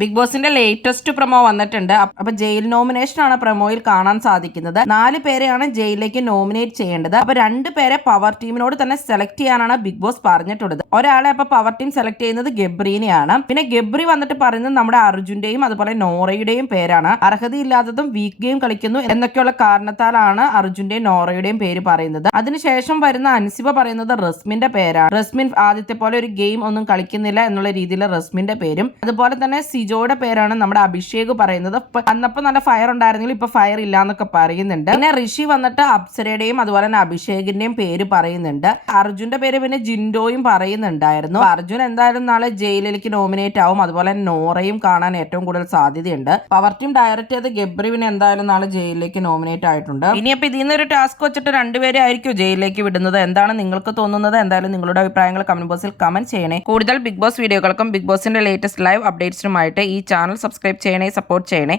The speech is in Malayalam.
ബിഗ് ബോസിന്റെ ലേറ്റസ്റ്റ് പ്രൊമോ വന്നിട്ടുണ്ട്. അപ്പൊ ജയിൽ നോമിനേഷൻ ആണ് പ്രൊമോയിൽ കാണാൻ സാധിക്കുന്നത്. 4 പേരെയാണ് ജയിലിലേക്ക് നോമിനേറ്റ് ചെയ്യേണ്ടത്. അപ്പൊ 2 പേരെ പവർ ടീമിനോട് തന്നെ സെലക്ട് ചെയ്യാനാണ് ബിഗ് ബോസ് പറഞ്ഞിട്ടുള്ളത്. ഒരാളെ അപ്പൊ പവർ ടീം സെലക്ട് ചെയ്യുന്നത് ഗബ്രീനെയാണ്. പിന്നെ ഗബ്രി വന്നിട്ട് പറയുന്നത് നമ്മുടെ അർജുന്റെയും അതുപോലെ നോറയുടെയും പേരാണ്. അർഹതയില്ലാത്തതും വീക്ക് ഗെയിം കളിക്കുന്നു എന്നൊക്കെയുള്ള കാരണത്താലാണ് അർജുന്റെയും നോറയുടെയും പേര് പറയുന്നത്. അതിനുശേഷം വരുന്ന അൻസിബ പറയുന്നത് റസ്മിന്റെ പേരാണ്. റസ്മിൻ ആദ്യത്തെ പോലെ ഒരു ഗെയിം ഒന്നും കളിക്കുന്നില്ല എന്നുള്ള രീതിയിൽ റസ്മിന്റെ പേരും, അതുപോലെ തന്നെ സിജോയുടെ പേരാണ് നമ്മുടെ അഭിഷേക് പറയുന്നത്. അന്നപ്പോ നല്ല ഫയർ ഉണ്ടായിരുന്നെങ്കിൽ ഇപ്പൊ ഫയർ ഇല്ല എന്നൊക്കെ പറയുന്നുണ്ട്. പിന്നെ ഋഷി വന്നിട്ട് അപ്സരയുടെയും അതുപോലെ തന്നെ അഭിഷേകിന്റെയും പേര് പറയുന്നുണ്ട്. അർജുന്റെ പേര് പിന്നെ ജിൻഡോയും പറയുന്നുണ്ടായിരുന്നു. അർജുൻ എന്തായാലും നാളെ ജയിലിലേക്ക് നോമിനേറ്റ് ആവും. അതുപോലെ നോറയും കാണാൻ ഏറ്റവും കൂടുതൽ സാധ്യതയുണ്ട്. പവർ ടീം ഡയറക്റ്റ് ചെയ്ത് ഗബ്രി പിന്നെ എന്തായാലും നാളെ ജയിലിലേക്ക് നോമിനേറ്റ് ആയിട്ടുണ്ട്. ഇനിയിപ്പോ ഇതിൽ നിന്നൊരു ടാസ്ക് വെച്ചിട്ട് 2 പേരെ ആയിരിക്കും ജയിലിലേക്ക് വിടുന്നത്. എന്താണ് നിങ്ങൾക്ക് തോന്നുന്നത്? എന്തായാലും നിങ്ങളുടെ അഭിപ്രായങ്ങൾ കമന്റ് ബോക്സിൽ കമന്റ് ചെയ്യണേ. കൂടുതൽ ബിഗ് ബോസ് വീഡിയോകൾക്കും ബിഗ് ബോസിന്റെ ലേറ്റസ്റ്റ് ലൈവ് അപ്ഡേറ്റ്സിനുമായിട്ട് ഈ ചാനൽ സബ്സ്ക്രൈബ് ചെയ്യണേ, സപ്പോർട്ട് ചെയ്യണേ.